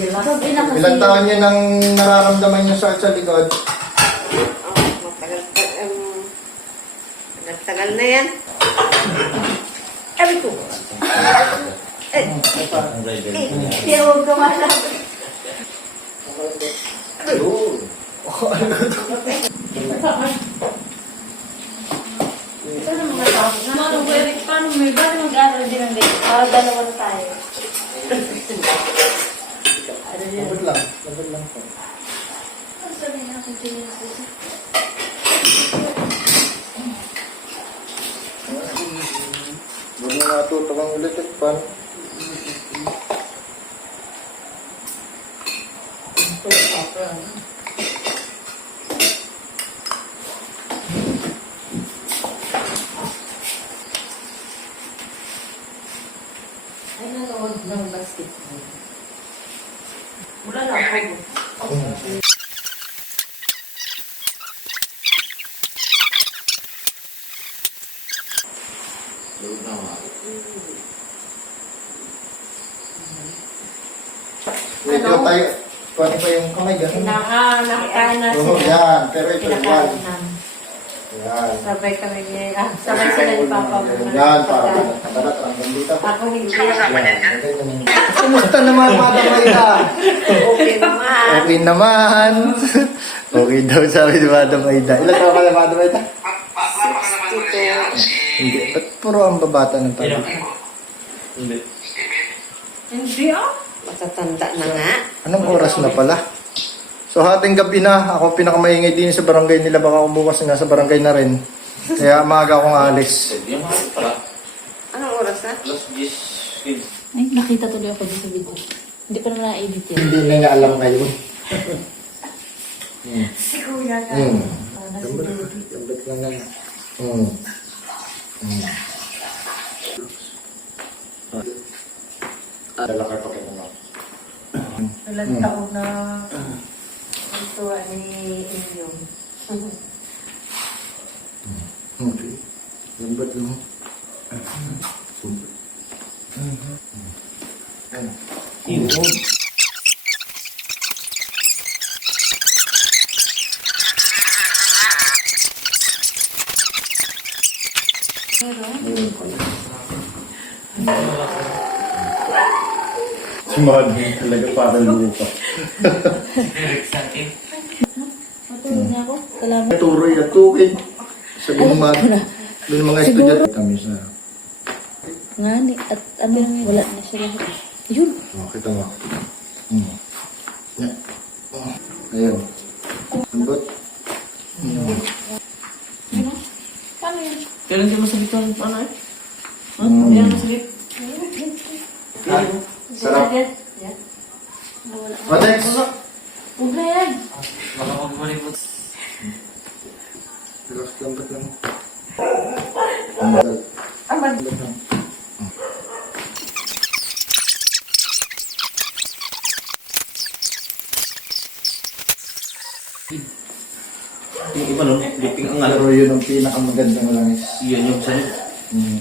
Ilang taon niya nang nararamdaman niya sa likod? Matagal na yan. Sabi ko. Kaya huwag ka malapit. Ayun. Paano mga tao? Paano may ba mag-aaral din ang ganyan? Dalawa na tayo. Labad lang po. Ang sabi na akong tinignan. Bago matuto kang ulit at paano? Ay, nanood ng basketball. Wala lang ako. Wait, ano? Tayo. Paano pa yung kamay dyan? Nakakain na Oo, sila. yan. Pero ito yung Kinakain na. yan. Sabay kami niya. Sabay sila ni Papa. Yan, para kabalat ang gandita. Ako hindi. Kumusta naman, Madam Aida? Okay naman. Okay naman. Okay daw, sabi ni Madam Aida. Ilan taon ka na, Madam Aida? 62. Hindi. Ba't puro ang babata ng tabi? Hindi ah. Matatanda na nga. Anong oras na pala? So hating gabi na, ako pinakamaingay din sa barangay nila, baka bukas na sa barangay na rin. Kaya maaga akong alis. Anong oras na? Ay, nakita tuloy ako dito sa video. Hindi ko naman na-edit yan. Hindi na nga alam ngayon. Si Kuya ka. Gambit lang nga. Dala ka pa kayo. Ilang taon na ito ni Ilyong. Okay. Gambit lang. Sumahan talaga parang lupa. Matulog niya ako. Salamat. Turoy at tukid. Sabi ng mga estudyante kami sa... Nga ni, at ano, wala na siya lahat. Yun. Oh, kita mo. Yeah. Ayun. Lambot. Paano yun? Kailan di masakit ang paano eh? Kailan masakit? Sarap. Yan. What next? Huwag na yan. Baka magbalik mo. Relax, lambot lang. Lambot. Aman. Lambot lang. Yung iba no, liping ang alam. Pero yun ang pinakamagandang langis. Yun yung sa'yo. Mm.